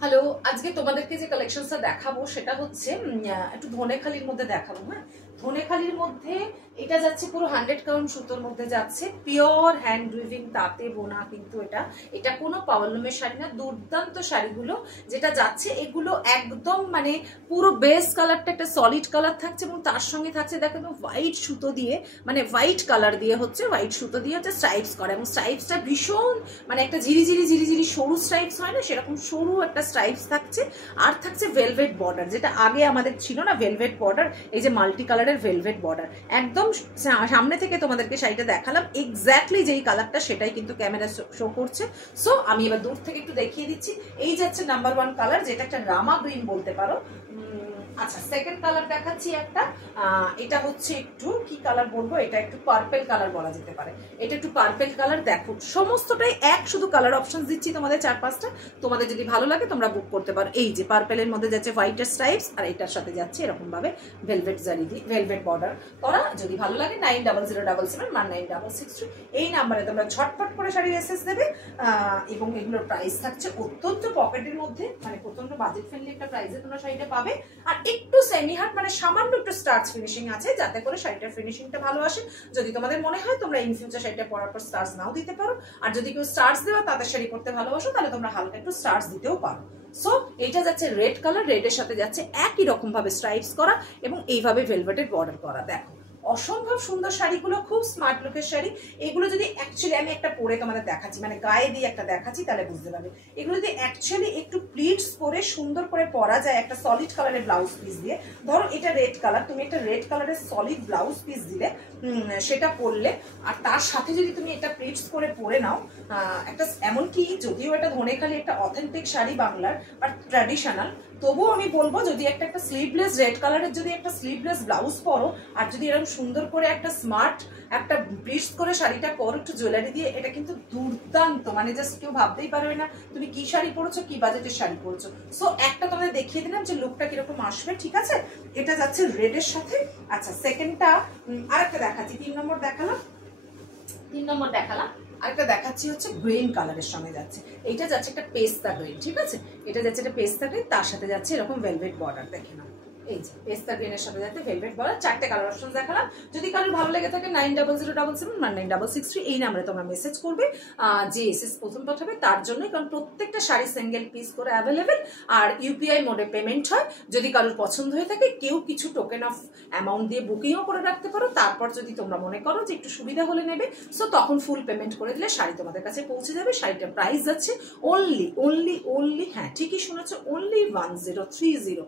Hello, আজকে তোমাদেরকে যে কালেকশনটা দেখাবো সেটা হচ্ছে একটু ধনেখালির মধ্যে দেখাবো। হ্যাঁ, ধনেখালির মধ্যে এটা যাচ্ছে পুরো 100 কাউন্ট সুতোর মধ্যে যাচ্ছে, পিওর হ্যান্ড উইভিং তাঁতে বোনা। কিন্তু এটা কোনো পাওয়ারলুমের শাড়ি না, দুর্দান্ত শাড়িগুলো যেটা যাচ্ছে এগুলো একদম মানে পুরো বেস কালারটা একটা সলিড কালার থাকছে এবং তার সঙ্গে থাকছে দেখো হোয়াইট সুতো দিয়ে, মানে হোয়াইট কালার দিয়ে হচ্ছে, হোয়াইট সুতো দিয়ে হচ্ছে স্ট্রাইপস করা, এবং স্ট্রাইপসটা ভীষণ মানে একটা ঝিরিঝিরি সরু স্ট্রাইপস হয় না, সেরকম সরু একটা স্ট্রাইপস থাকছে। আর থাকছে ভেলভেট বর্ডার, যেটা আগে আমাদের ছিল না ভেলভেট বর্ডার, এই যে মাল্টি কালারের ভেলভেট বর্ডার। একদম সামনে থেকে তোমাদেরকে শাড়িটা দেখালাম, এক্স্যাক্টলি যেই কালারটা সেটাই কিন্তু ক্যামেরা শো করছে। সো আমি এবার দূর থেকে একটু দেখিয়ে দিচ্ছি। এই যাচ্ছে নাম্বার 1 কালার, যেটা একটা রামা গ্রিন বলতে পারো। আচ্ছা, সেকেন্ড কালার দেখাচ্ছি একটা, এটা হচ্ছে একটু কি কালার বলবো, এটা একটু পার্পেল কালার বলা যেতে পারে। এটা একটু পার্পেল কালার, দেখো সমস্তটাই এক, শুধু কালার অপশন দিচ্ছি তোমাদের 4-5টা। তোমাদের যদি ভালো লাগে তোমরা বুক করতে পারো। এই যে পার্পেলের মধ্যে যাচ্ছে হোয়াইটের স্ট্রাইপস, আর এটার সাথে যাচ্ছে এরকম ভাবে ভেলভেট জারি দিয়ে ভেলভেট বর্ডার করা। যদি ভালো লাগে 9007771966 এই নাম্বারে তোমরা ঝটপট করে শাড়ির এসএস দেবে। এবং এগুলোর প্রাইস থাকছে অত্যন্ত পকেটের মধ্যে, মানে প্রচন্ড বাজেট ফ্রেন্ডলি একটা প্রাইসে তোমরা শাড়িটা পাবে। আর একটু সেমি হাট মানে সামান্য একটু স্টার্চ ফিনিশিং আছে, যাতে করে শাড়িটার ফিনিশিংটা ভালো আসে। যদি তোমাদের মনে হয় তোমরা ইন ফিউচার শাড়িটা পরার পর স্টার্চ নাও দিতে পারো, আর যদি কেউ স্টার্চ দেওয়া তাদের শাড়ি পরতে ভালোবাসো তাহলে তোমরা হালকা একটু স্টার্চ দিতেও পারো। সো এইটা যাচ্ছে রেড কালার, রেডের সাথে যাচ্ছে একই রকম ভাবে স্ট্রাইপস করা এবং এইভাবে ভেলভেটের বর্ডার করা। দেখো অসম্ভব সুন্দর শাড়িগুলো, খুব স্মার্ট লুকের শাড়ি এগুলো। যদি অ্যাকচুয়ালি আমি একটা পরে তোমাদের দেখাচ্ছি, মানে গায়ে দিয়ে একটা দেখাচ্ছি, তাহলে বুঝতে পারবে। এগুলো যদি অ্যাকচুয়ালি একটু প্লিটস করে সুন্দর করে পরা যায় একটা সলিড কালারের ব্লাউজ পিস দিয়ে, ধরো এটা রেড কালার, তুমি একটা রেড কালারের সলিড ব্লাউজ পিস দিলে সেটা পরলে, আর তার সাথে যদি তুমি এটা প্লিটস করে পরে নাও একটা, এমনকি যদিও এটা ধনেখালি একটা অথেন্টিক শাড়ি বাংলার বাট ট্র্যাডিশনাল, তবুও আমি বলবো যদি একটা স্লিভলেস রেড কালারের যদি একটা স্লিভলেস ব্লাউজ পরো, আর যদি এরকম সুন্দর করে একটা স্মার্ট একটা ব্রিজ করে শাড়িটা পরো একটু জুয়েলারি দিয়ে, এটা কিন্তু দুর্দান্ত, মানে জাস্ট কেউ ভাবতেই পারবে না তুমি কি শাড়ি পরেছো, কি বাজেটের শাড়ি পরেছো। সো একটা তোমাদের দেখিয়ে দিলাম যে লুকটা কিরকম আসবে, ঠিক আছে। এটা যাচ্ছে রেডের সাথে। আচ্ছা, সেকেন্ডটা আরেকটা দেখাচ্ছি, 3 নম্বর দেখালাম। আরেকটা দেখাচ্ছি হচ্ছে গ্রিন কালারের সঙ্গে যাচ্ছে, এইটা যাচ্ছে একটা পেস্তা গ্রিন, ঠিক আছে। এটা যাচ্ছে একটা পেস্তা গ্রিন, তার সাথে যাচ্ছে এরকম ভেলভেট বর্ডার, দেখে নাও। এই যে পেস্তা গ্রিনের সাথে যাচ্ছে ভেলভেট বর্ডার। 4টে কালার অপশন দেখালাম। যদি কারোর ভালো লেগে থাকে 9007771966 এই নাম্বারে তোমরা মেসেজ করবে। যে এসএস প্রথম পাঠাবে তার জন্য, কারণ প্রত্যেকটা শাড়ি সিঙ্গেল পিস করে অ্যাভেলেবেল, আর ইউপিআই মোডে পেমেন্ট হয়। যদি কারোর পছন্দ হয়ে থাকে কেউ কিছু টোকেন অফ অ্যামাউন্ট দিয়ে বুকিংও করে রাখতে পারো। তারপর যদি তোমরা মনে করো যে একটু সুবিধা হলে নেবে, সো তখন ফুল পেমেন্ট করে দিলে শাড়ি তোমাদের কাছে পৌঁছে যাবে। শাড়িটার প্রাইস যাচ্ছে অনলি হ্যাঁ ঠিকই শুনেছো, অনলি 1030।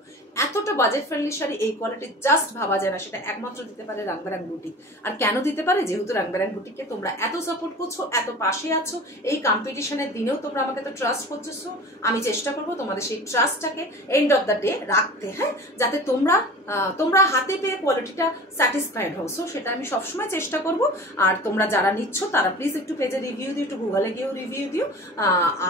এতটা বাজেট ফ্রেন্ডলি শাড়ি এই কোয়ালিটি জাস্ট ভাবা যায় না, সেটা একমাত্র দিতে পারে রাংবেরাং বুটিক। আর কেন দিতে পারে, যেহেতু রাংবেরাং বুটিককে তোমরা এত সাপোর্ট করছো, এত পাশে আছো, এই কম্পিটিশনের দিনেও তোমরা আমাকে তো ট্রাস্ট করছো। আমি চেষ্টা করবো তোমাদের সেই ট্রাস্টটাকে এন্ড অফ দ্য ডে রাখতে, হ্যাঁ, যাতে তোমরা হাতে পেয়ে কোয়ালিটিটা স্যাটিসফাইড হও। সো সেটা আমি সবসময় চেষ্টা করব। আর তোমরা যারা নিচ্ছ তারা প্লিজ একটু পেজে রিভিউ দিও, একটু গুগলে গিয়েও রিভিউ দিও।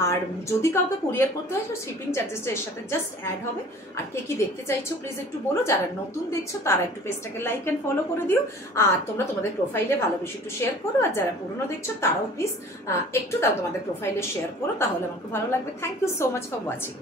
আর যদি কাউকে কুরিয়ার করতে হয় তো শিপিং চার্জেসটা এর সাথে জাস্ট অ্যাড হবে। আর কে কি দেখতে চাইছো প্লিজ একটু বলো। যারা নতুন দেখছো তারা একটু পেজটাকে লাইক অ্যান্ড ফলো করে দিও। আর তোমরা তোমাদের প্রোফাইলে ভালোবেসে একটু শেয়ার করো। আর যারা পুরনো দেখছো তারাও প্লিজ একটু তোমাদের প্রোফাইলে শেয়ার করো, তাহলে আমার খুব ভালো লাগবে। Thank you so much for watching.